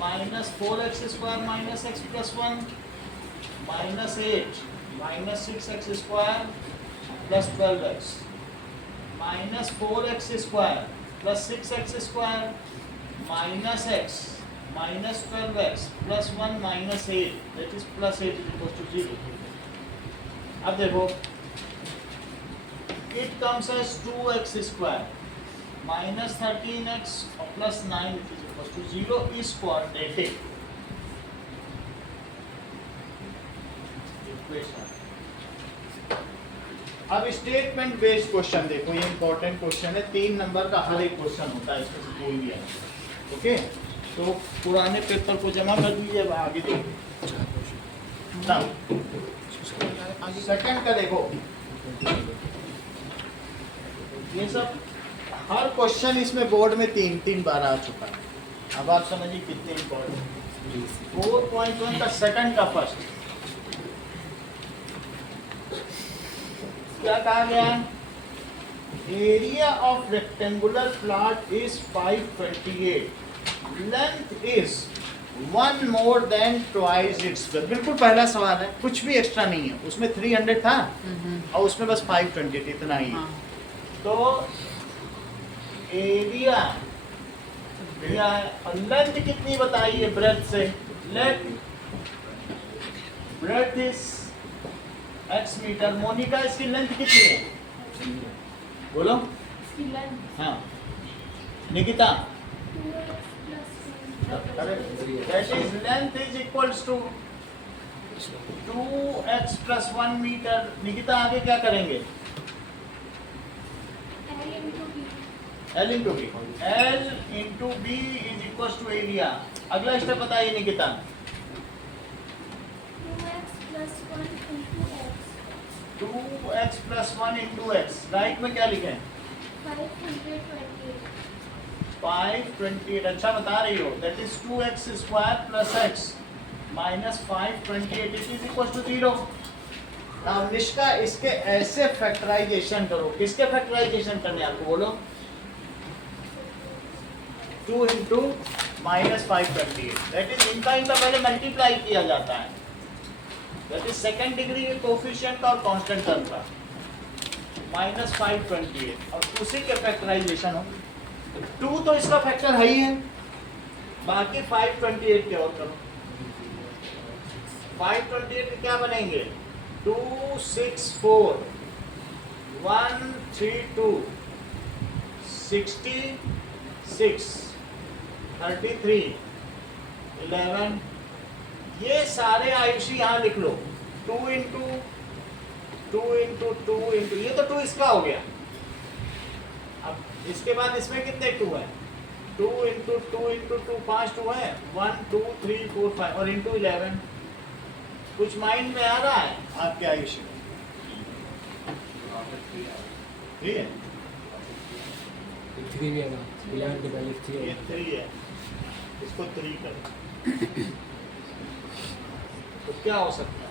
minus 4x square minus X plus 1 minus 8 minus 6x square plus 12x minus 4x square plus 6x square minus x minus 12x plus 1 minus 8 that is plus 8 is equals to 0. अब देखो it comes as 2x square minus 13x और plus 9 which is equals to 0 is quadratic equation. अब statement based question देखो, ये important question है, 3 number का हर एक question होता है, इसमें से कोई भी है। ओके तो पुराने पेपर को जमा कर दीजिए, आगे देखिए। सेकंड का देखो, ये सब हर क्वेश्चन इसमें बोर्ड में 3 बार आ चुका है। अब आप समझिए कितने इंपॉर्टेंट। 4.1 का सेकंड का फर्स्ट क्या कहा गया, area of rectangular plot is 528, length is 1 more than twice its breadth. बिल्कुल पहला सवाल है, कुछ भी एक्स्ट्रा नहीं है, उसमें 300 था और उसमें बस 520 इतना ही है। तो एरिया या लेंथ कितनी बताइए ब्रेड्थ से, let breadth is x metre. Monika इसकी लेंथ कितनी है, बोलो। हाँ Nikita, that is length is equals to 2x plus 1 metre. Nikita आगे क्या करेंगे, L into B, L into B is equals to area. अगला स्टेप बताइए Nikita. 2x plus 1 into x, right में क्या लिखे, 528। अच्छा बता रही हो, that is 2x square plus x minus 528 it is equal to 0। अब निष्का इसके ऐसे फैक्टराइजेशन करो, किसके फैक्टराइजेशन करने आपको बोलो, 2 इंटू माइनस 528, दैट इज इनका पहले मल्टीप्लाई किया जाता है, दैट इज सेकेंड डिग्री के कोफिशिएंट का और कांस्टेंट टर्म का, माइनस 528 और उसी के फैक्टराइजेशन हो। 2 तो इसका फैक्टर है ही है, बाकी 528 के और करो। 528 के क्या बनेंगे, 2 6 4 1 3 2 66 33 11, ये सारे आयुषी यहाँ लिख लो। 2 इंटू 2 इंटू 2 इंटू, ये तो 2 इसका हो गया। अब इसके बाद इसमें कितने 2 है? 2 इंटू 2 इंटू 2, 5 2 है। 1 2 3 4 5 और इंटू 11। कुछ माइंड में आ रहा है आपके आयुषी में? ठीक है, 3 भी है ना, 11 डिवाइड 3 ये है। 3 है, इसको 3 कर तो क्या हो सकता है?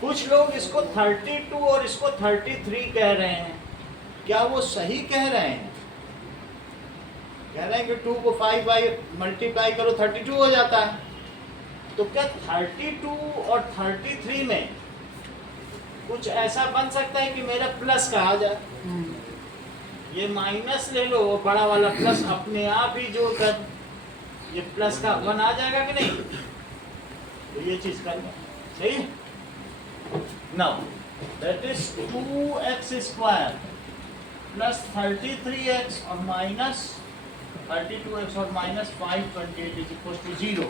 कुछ लोग इसको 32 और इसको 33 कह रहे हैं। क्या वो सही कह रहे हैं? कह रहे हैं कि 2 को 5 बाई मल्टीप्लाई करो 32 हो जाता है। तो क्या 32 और 33 में कुछ ऐसा बन सकता है कि मेरा प्लस का आ जाए? ये माइनस ले लो, बड़ा वाला प्लस अपने आप ही जोड़कर ये प्लस का 1 आ जाएगा कि नहीं? तो ये चीज करना सही है। Now that is 2x square plus 33x और माइनस 32x और माइनस 528 इज इक्वल टू 0।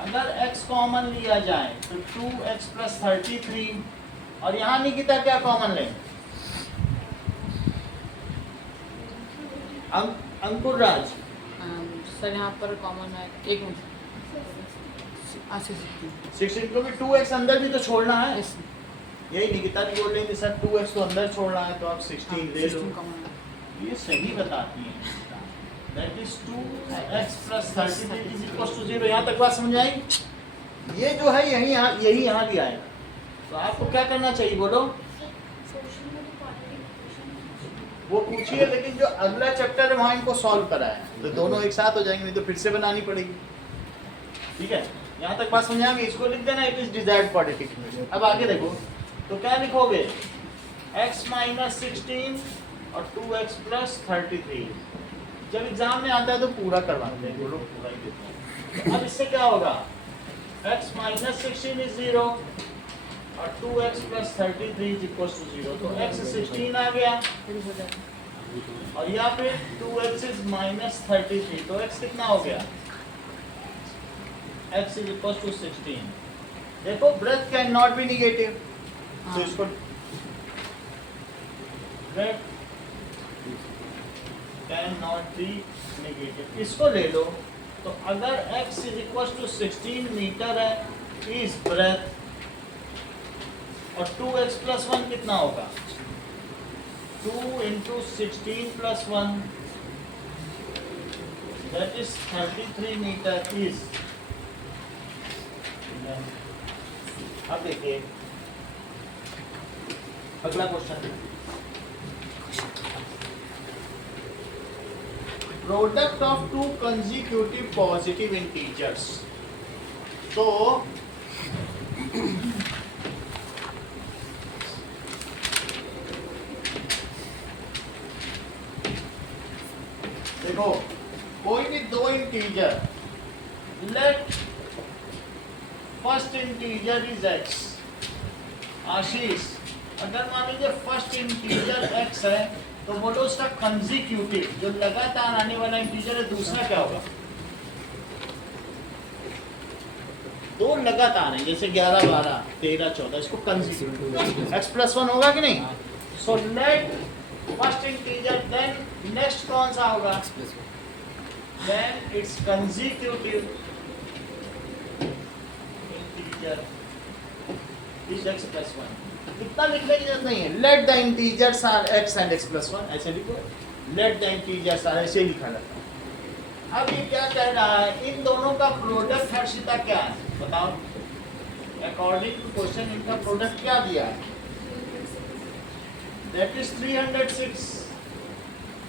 अगर x कॉमन लिया जाए तो 2x प्लस 33, और यहाँ निकिता क्या कॉमन लें? अंकुर राज, सर यहाँ पर कॉमन है, एक मिनट, 16 को भी 2x अंदर भी तो छोड़ना है। यही निकिता भी बोल रही थी सर 2x तो अंदर छोड़ना है, तो आप 16 ले लो। ये सही बताती है। That is 2x plus 33 is equal to 0। यहाँ तक बात समझ आई? ये जो है यही यहाँ भी आएगा। तो आपको क्या करना चाहिए बोलो? सोल्यूशन में तो क्वाड्रेटिक इक्वेशन वो पूछिए, लेकिन जो अगला चैप्टर है वहाँ इनको सॉल्व करा है, तो दोनों एक साथ हो जाएंगे, नहीं तो फिर से बनानी पड़ेगी। ठीक है, यहाँ तक बात समझ आ गई? इसको लिख देना, it is desired quadratic equation. अब आगे देखो, तो क्या लिखोगे? x माइनस 16 और 2x प्लस 33। जब एग्जाम में आता है तो पूरा करवाते हैं, वो लोग पूरा ही देते हैं। तो अब इससे क्या होगा? x माइनस 16 इज 0 और 2x plus 33 is equal to 0। तो x 16 आ गया और यहाँ पे 2x इज माइनस 33, तो x कितना हो गया? x is equal to 16। देखो breadth can not be negative, तो इसको breadth can not be negative, इसको ले लो। तो अगर x is equal to 16 metre है इज ब्रेथ, और 2x प्लस 1 कितना होगा? 2 into 16 plus 1 that is 33 metre is. अब देखिए अगला question, product of two consecutive positive integers. तो देखो, कोई भी दो integer, let first integer is x। आशीष, अगर मान लीजिए फर्स्ट इंटीजर x है तो बोलो उसका कंसेक्यूटिव, जो लगातार आने वाला इंटीजर है, दूसरा क्या होगा? दो लगातार हैं, जैसे 11 12 13 14, इसको कंसेक्यूटिव x प्लस 1 होगा कि नहीं? So let first integer, then next कौन सा होगा? Then it's consecutive integer is x plus 1। इतना लिखने की जरूरत नहीं है। Let the integers are x and x plus 1, ऐसे लिखो। लेट द इंटीजर्स आर, ऐसे लिखा जाता है। अब ये क्या कह रहा है? इन दोनों का प्रोडक्ट हर्षिता क्या है बताओ? अकॉर्डिंग टू क्वेश्चन इनका प्रोडक्ट क्या दिया है? That is 306।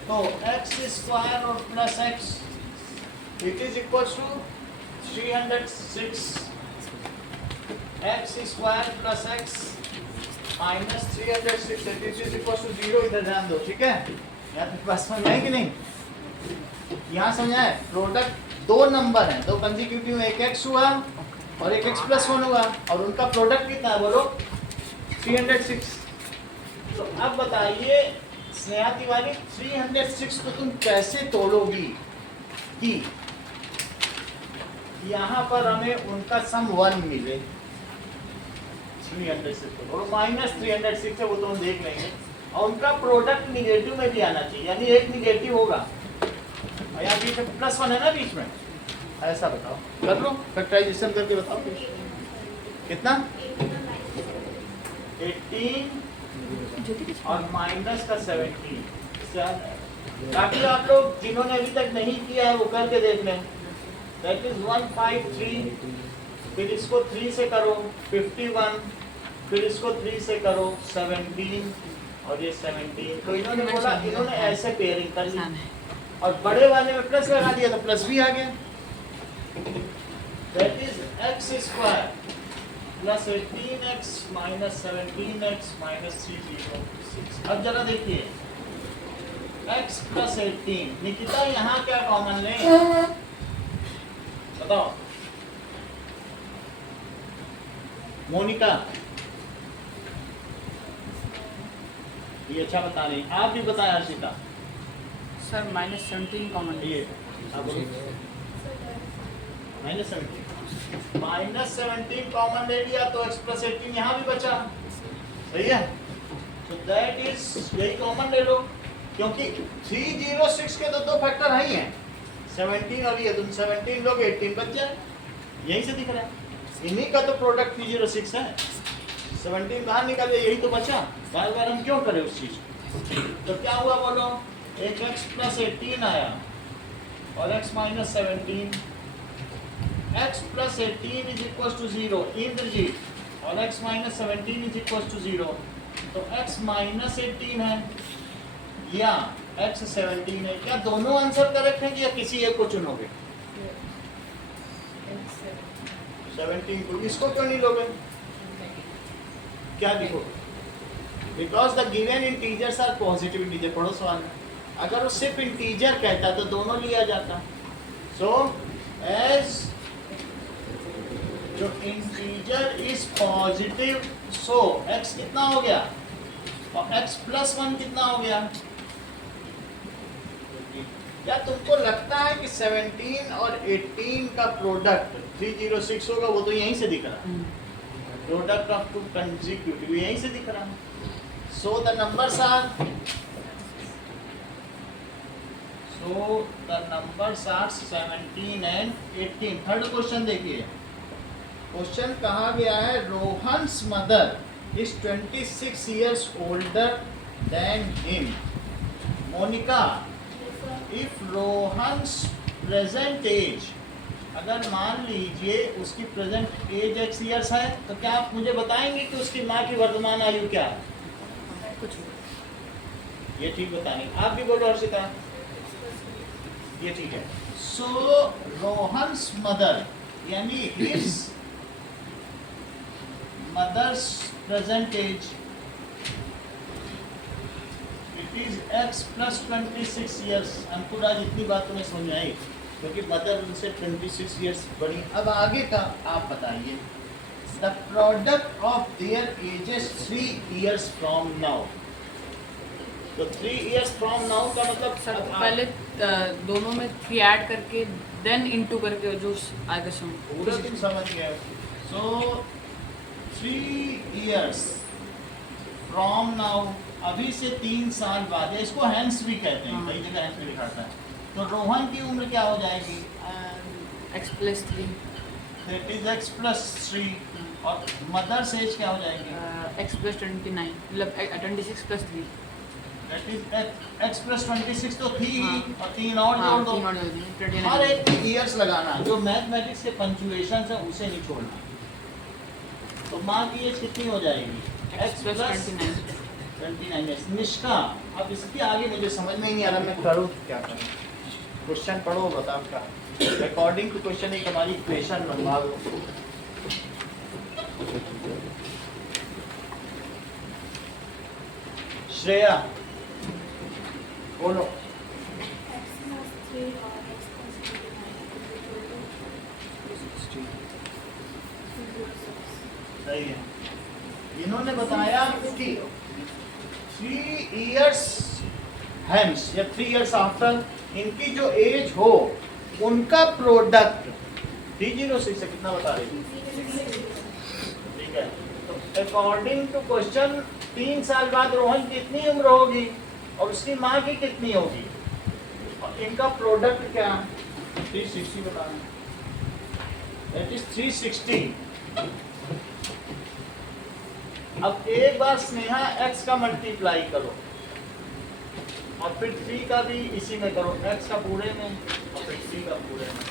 तो x स्क्वायर और plus x it is equal to 306 x square plus x minus 306 it is equal to 0। इधर ध्यान दो, ठीक है? यहाँ तक बात समझ आई कि नहीं? यहाँ समझ आए? प्रोडक्ट दो नंबर हैं, दो कंसेक्यूटिव, एक x हुआ और एक x प्लस 1 हुआ, और उनका प्रोडक्ट कितना है बोलो? 306। तो अब बताइए स्नेहा तिवारी, 306 को तुम कैसे तोड़ोगी कि यहाँ पर हमें उनका सम 1 मिले 306 और माइनस 306 है, वो तो हम देख लेंगे। और उनका प्रोडक्ट निगेटिव में भी आना चाहिए, यानी एक निगेटिव होगा और यहाँ बीच में +1 है ना बीच में, ऐसा बताओ, कर लो फैक्टराइजेशन करके बताओ कितना 18 और माइनस का 17, ताकि आप लोग जिन्होंने अभी तक नहीं किया है वो करके देख लें। दैट इज 153, फिर इसको 3 से करो 51, फिर इसको 3 से करो 17 और ये 17। तो इन्होंने बोला, इन्होंने ऐसे पेयरिंग कर ली और बड़े वाले में प्लस लगा दिया तो प्लस भी आ गया। That is x² plus 18x minus 17x minus 306। अब जरा देखिए x प्लस 18, निकिता यहाँ क्या कॉमन लें बताओ, मोनिका ये अच्छा बता रही, आप भी बताएं हर्षिता। सर -17 कॉमन ये माइनस 17 कॉमन ले लिया तो x प्लस 18 यहाँ भी बचा, सही है। तो दैट इज यही कॉमन ले लो, क्योंकि 306 के तो 2 फैक्टर है ही हैं, 17 और ये, तुम 17 लोग 18 बच जाए, यही से दिख रहा है। इन्हीं का तो प्रोडक्ट 306 है, 17 बाहर निकाले, यही तो बचा, बार बार हम क्यों करें उस चीज को। तो क्या हुआ बोलो, एक x प्लस 18 आया और x minus 17, x plus 18 is equal to 0 Indrajit और x minus 17 is equal to 0, तो x माइनस 18 है या x 17 है। क्या दोनों आंसर करेक्ट हैं या किसी एक को चुनोगे? 17 को, इसको क्यों नहीं लोगे? क्या लिखोगे? Because the given integers are positive integer. पढ़ो सवाल में, अगर वो सिर्फ इंटीजर कहता तो दोनों लिया जाता। सो एज जो integer is positive, so x कितना हो गया और x प्लस 1 कितना हो गया। क्या तुमको लगता है कि 17 और 18 का प्रोडक्ट 306 होगा? वो तो यहीं से दिख रहा है, प्रोडक्ट ऑफ टू कंसेक्यूटिव यहीं से दिख रहा है। So the numbers are 17 and 18। Third question देखिए, क्वेश्चन कहा गया है Rohan's mother is 26 years older than him. Monika, if Rohan's present age, अगर मान लीजिए उसकी प्रेजेंट एज x years है, तो क्या आप मुझे बताएंगे कि उसकी माँ की वर्तमान आयु क्या है? कुछ ये ठीक बताएंगे। आप भी बोलो हर्षिता, ये ठीक है। सो रोहन्स मदर यानी his mother's present age it is x plus 26 years। Ankura, जितनी बात तुम्हें समझ में आई, क्योंकि मदर उनसे 26 years बड़ी। अब आगे का आप बताइए, the product of their edges 3 years from now. तो 3 years फ्रॉम नाउ का मतलब सर पहले दोनों में 3 ऐड करके देन इनटू करके जो आएगा सम पूरा तुम समझ गए। सो 3 years फ्रॉम नाउ, अभी से 3 साल बाद, इसको हैंस भी कहते हैं, कई जगह हैंस भी लिखाता है। तो रोहन की उम्र क्या हो जाएगी? x plus 3, that is x plus 3 और मदर्स एज क्या हो जाएगी? x प्लस 29, मतलब 26 plus 3, that is x plus 26 तो थी ही, और 3 और हाँ, जोड़ दो। 3 और जोड़ दिए, 29। हर एक में ईयर्स लगाना, जो मैथमेटिक्स के पंक्चुएशन है उसे नहीं छोड़ना। तो माँ की एज कितनी हो जाएगी? x plus 29। 29। निष्का, अब इसके आगे मुझे समझ में ही नहीं आ रहा, मैं करूँ क्या करूँ? क्वेश्चन पढ़ो, बताओ क्या अकॉर्डिंग टू क्वेश्चन एक हमारी इक्वेशन लंबा दो। श्रेया बोलो। x plus 3 और x plus 29 सही है। इन्होंने बताया कि 3 years hence या 3 years आफ्टर इनकी जो एज हो उनका प्रोडक्ट 306 से कितना बता रही थी? ठीक है, तो अकॉर्डिंग टू क्वेश्चन 3 साल बाद रोहन की कितनी उम्र होगी और उसकी माँ की कितनी होगी, और इनका प्रोडक्ट क्या? 360 बताना, दैट इज 360। अब एक बार स्नेहा x का मल्टीप्लाई करो और फिर 3 का भी इसी में करो, x का पूरे में और फिर 3 का पूरे में,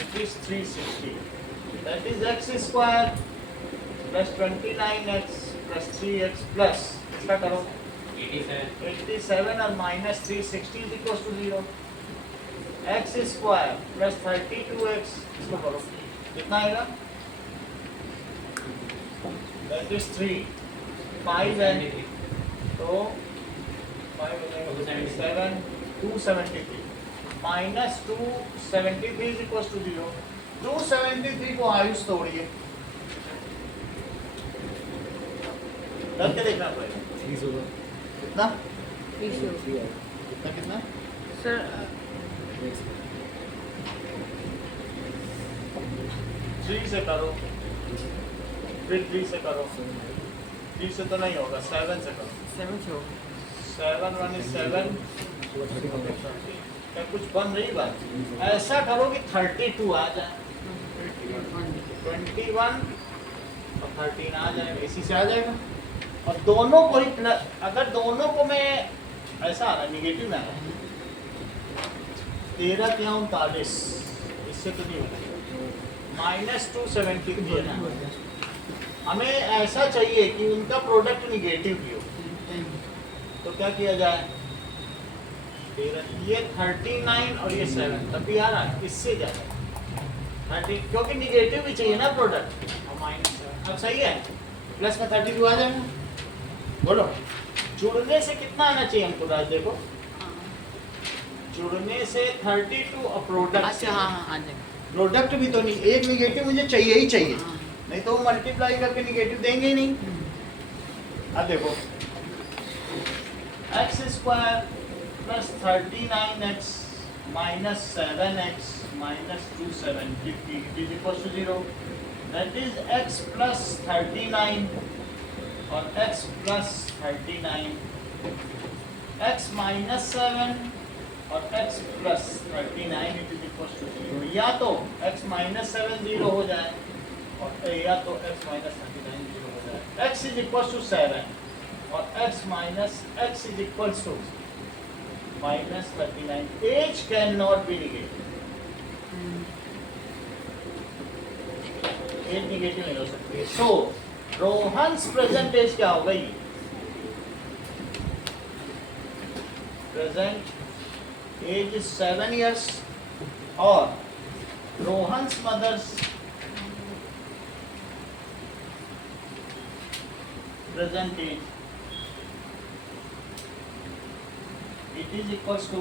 it is 360, that is x square plus 29x प्लस 3x प्लस इसका करो 87 और minus 360 is equal to 0, x square plus 32x इसको करो कितना आएगा? दैट इज 3 5 है तो 5 273 माइनस 273 इज इक्वल टू 0, 273 को आयुष तोड़िए, करके देखना पड़ेगा 3 होगा कितना 3 है कितना कितना सर 3 से करो, फिर 3 से करो, 3 से तो नहीं होगा, 7 से करो, 7 से होगा 7 1 is 7, 30 क्या कुछ बन रही बात? ऐसा करो कि 32 आ जाए, 21 और 13 आ जाए, इसी से आ जाएगा, और दोनों को ही प्लस, अगर दोनों को मैं ऐसा आ रहा निगेटिव में आ रहा 13 क्या 39, इससे तो नहीं होगा, माइनस 273 है ना, हमें ऐसा चाहिए कि उनका प्रोडक्ट निगेटिव भी हो, तो क्या किया जाए 13, ये 39 और ये 7 तब भी आ रहा है, इससे ज़्यादा 30, क्योंकि निगेटिव भी चाहिए ना प्रोडक्ट, और माइनस, अब सही है, प्लस में 32 आ जाएगा, बोलो जुड़ने से कितना आना चाहिए हमको राज, देखो जुड़ने से 32 और प्रोडक्ट, अच्छा हाँ हाँ आ जाएगा, प्रोडक्ट भी तो नहीं, एक निगेटिव मुझे चाहिए ही चाहिए, हाँ। नहीं तो वो मल्टीप्लाई करके निगेटिव देंगे ही नहीं। अब देखो x square plus 39x minus 7x minus 273 is equal to 0, that is x plus 39 और x प्लस 39, x माइनस 7 और x plus 39 is equal to 0, या तो x माइनस 7 0 हो जाए और या तो x माइनस 39 0 हो जाए, x इज इक्वल टू 7 और x minus x is equal to minus 39, age can not be negative, age negative नहीं हो सकती है, सो रोहन्स प्रेजेंट एज क्या हो गई, प्रेजेंट एज इज 7 years और Rohan's mother's present age, it is equals to,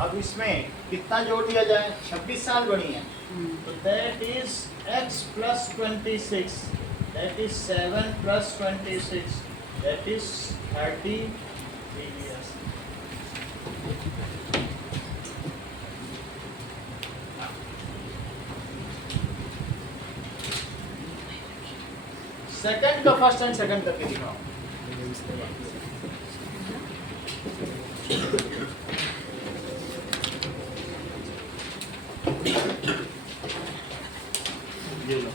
अब इसमें कितना जोड़ दिया जाए, 26 साल बनी है, तो that is x plus 26, that is 7 plus 26, that is 33 years. Second का फर्स्ट एंड सेकंड करके दिखाओ, ये लो